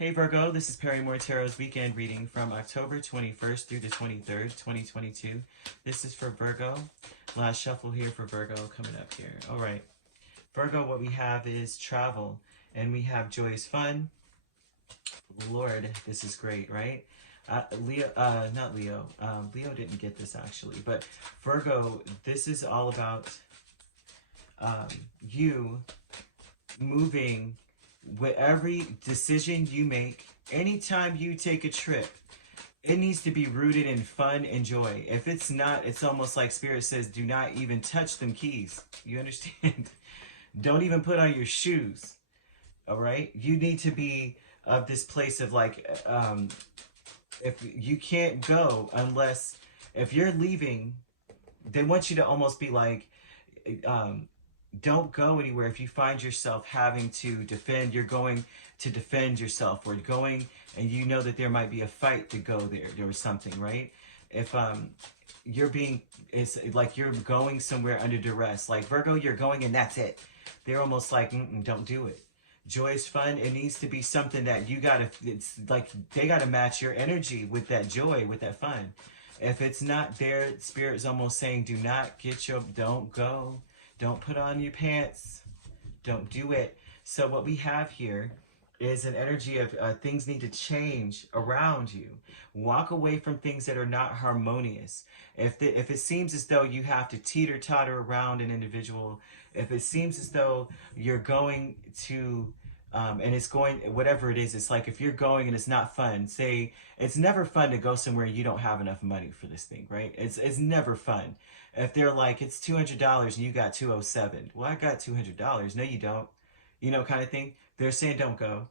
Hey Virgo, this is Perrymoretarot's weekend reading from October 21st through the 23rd, 2022. This is for Virgo. Last shuffle here for Virgo coming up here. All right. Virgo, what we have is travel, and we have joyous fun. Lord, this is great, right? Not Leo. Leo didn't get this actually, but Virgo, this is all about you moving with every decision you make. Anytime you take a trip, it needs to be rooted in fun and joy. If it's not, it's almost like Spirit says, do not even touch them keys. You understand? Don't even put on your shoes. All right? You need to be of this place of like, if you can't go unless, if you're leaving, they want you to almost be like, don't go anywhere if you find yourself having to defend. You're going to defend yourself, or going and you know that there might be a fight to go there or something, right? If you're being, it's like you're going somewhere under duress, like Virgo, you're going and that's it. They're almost like, don't do it. Joyous fun, it needs to be something that you gotta, it's like they gotta match your energy with that joy, with that fun. If it's not there, Spirit is almost saying, do not get your, don't go. Don't put on your pants. Don't do it. So what we have here is an energy of things need to change around you. Walk away from things that are not harmonious. If it seems as though you have to teeter-totter around an individual, if it seems as though you're going to, and it's going, whatever it is, it's like if you're going and it's not fun, say, it's never fun to go somewhere you don't have enough money for this thing, right? It's never fun. If they're like, it's $200 and you got 207, well, I got $200. No, you don't. You know, kind of thing. They're saying don't go.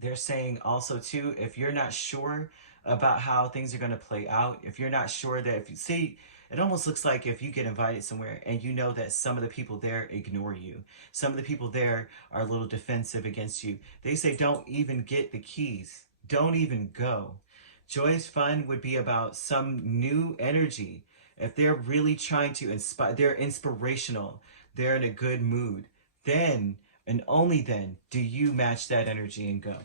They're saying also too, if you're not sure about how things are going to play out, if you're not sure that, if you see, it almost looks like if you get invited somewhere and you know that some of the people there ignore you, some of the people there are a little defensive against you, they say don't even get the keys. Don't even go. Joyous fun would be about some new energy. If they're really trying to inspire, they're inspirational, they're in a good mood, then and only then do you match that energy and go.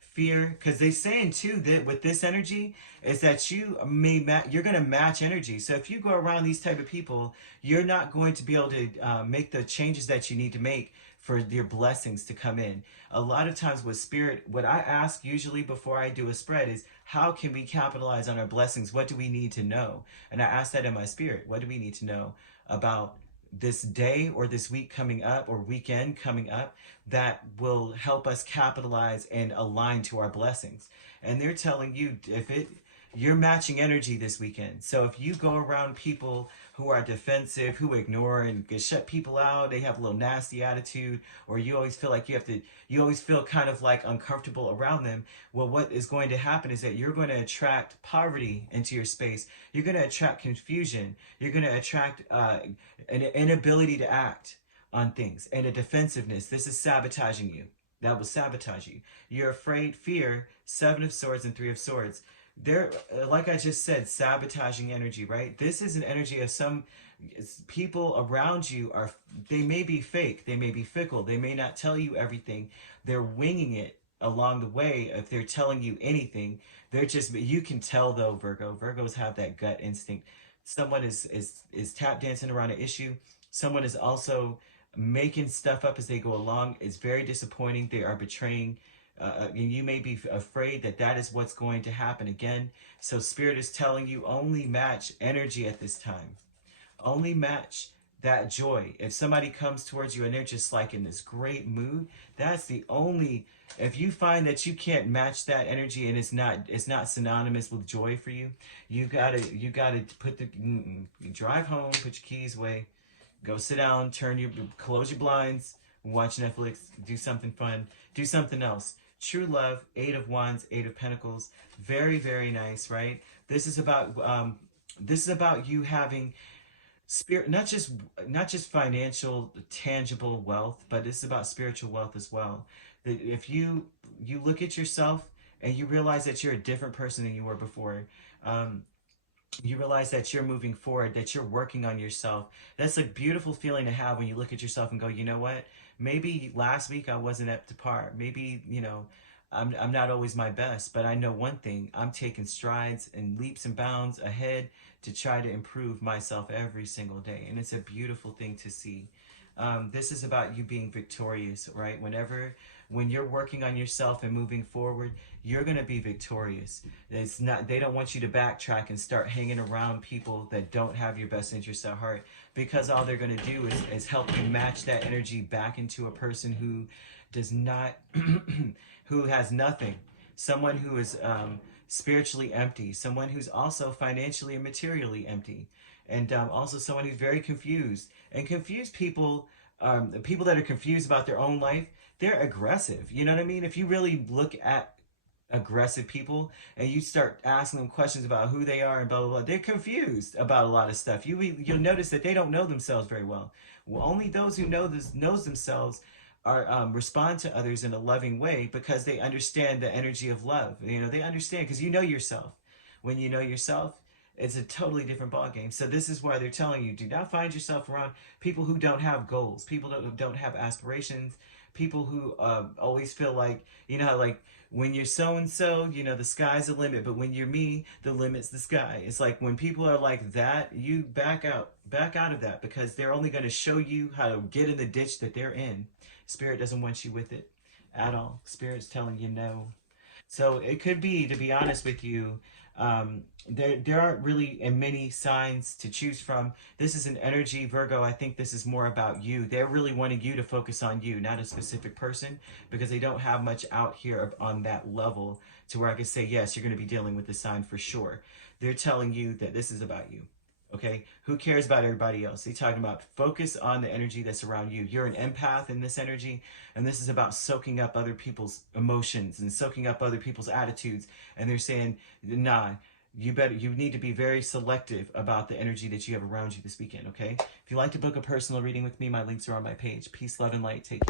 Fear, because they're saying too that with this energy is that you may you're going to match energy. So if you go around these type of people, you're not going to be able to make the changes that you need to make for your blessings to come in. A lot of times with Spirit, what I ask usually before I do a spread is, how can we capitalize on our blessings? What do we need to know? And I ask that in my spirit. What do we need to know about this day or this week coming up or weekend coming up that will help us capitalize and align to our blessings? And they're telling you, you're matching energy this weekend. So if you go around people who are defensive, who ignore and shut people out, they have a little nasty attitude, or you always feel like you always feel kind of like uncomfortable around them, well, what is going to happen is that you're going to attract poverty into your space. You're going to attract confusion. You're going to attract an inability to act on things and a defensiveness. This is sabotaging you. That will sabotage you. You're afraid, fear, 7 of Swords and 3 of Swords. They're, like I just said, sabotaging energy, right? This is an energy of some people around you are, they may be fake, they may be fickle, they may not tell you everything. They're winging it along the way. If they're telling you anything, they're just, you can tell though, Virgo. Virgos have that gut instinct. Someone is tap dancing around an issue. Someone is also making stuff up as they go along. It's very disappointing. They are betraying. And you may be afraid that that is what's going to happen again. So Spirit is telling you, only match energy at this time. Only match that joy. If somebody comes towards you and they're just like in this great mood, that's the only, if you find that you can't match that energy and it's not synonymous with joy for you, you gotta put the, drive home, put your keys away, go sit down, close your blinds, watch Netflix, do something fun, do something else. True love, 8 of Wands, 8 of Pentacles, very, very nice, right? This is about you having spirit, not just financial, tangible wealth, but this is about spiritual wealth as well. That if you look at yourself and you realize that you're a different person than you were before, you realize that you're moving forward, that you're working on yourself. That's a beautiful feeling to have when you look at yourself and go, you know what? Maybe last week I wasn't up to par. Maybe, I'm not always my best, but I know one thing. I'm taking strides and leaps and bounds ahead to try to improve myself every single day. And it's a beautiful thing to see. This is about you being victorious, right? When you're working on yourself and moving forward, you're going to be victorious. It's not, they don't want you to backtrack and start hanging around people that don't have your best interest at heart, because all they're going to do is help you match that energy back into a person who does not, who has nothing. Someone who is spiritually empty. Someone who's also financially and materially empty. And also someone who's very confused. And confused people, the people that are confused about their own life, they're aggressive. You know what I mean? If you really look at aggressive people and you start asking them questions about who they are and blah blah blah, they're confused about a lot of stuff. You'll notice that they don't know themselves very well. Only those who knows themselves are respond to others in a loving way, because they understand the energy of love. You know, they understand because you know yourself. When you know yourself, it's a totally different ballgame. So this is why they're telling you, do not find yourself around people who don't have goals, people who don't have aspirations, people who always feel like, you know, like when you're so-and-so, you know, the sky's the limit, but when you're me, the limit's the sky. It's like when people are like that, you back out of that, because they're only going to show you how to get in the ditch that they're in. Spirit doesn't want you with it at all. Spirit's telling you no. So it could be, to be honest with you, there aren't really many signs to choose from. This is an energy, Virgo. I think this is more about you. They're really wanting you to focus on you, not a specific person, because they don't have much out here on that level to where I could say, yes, you're going to be dealing with this sign for sure. They're telling you that this is about you. Okay, who cares about everybody else? They're talking about focus on the energy that's around you. You're an empath in this energy, and this is about soaking up other people's emotions and soaking up other people's attitudes. And they're saying, nah, you need to be very selective about the energy that you have around you this weekend. Okay, if you'd like to book a personal reading with me, my links are on my page. Peace, love, and light. Take care.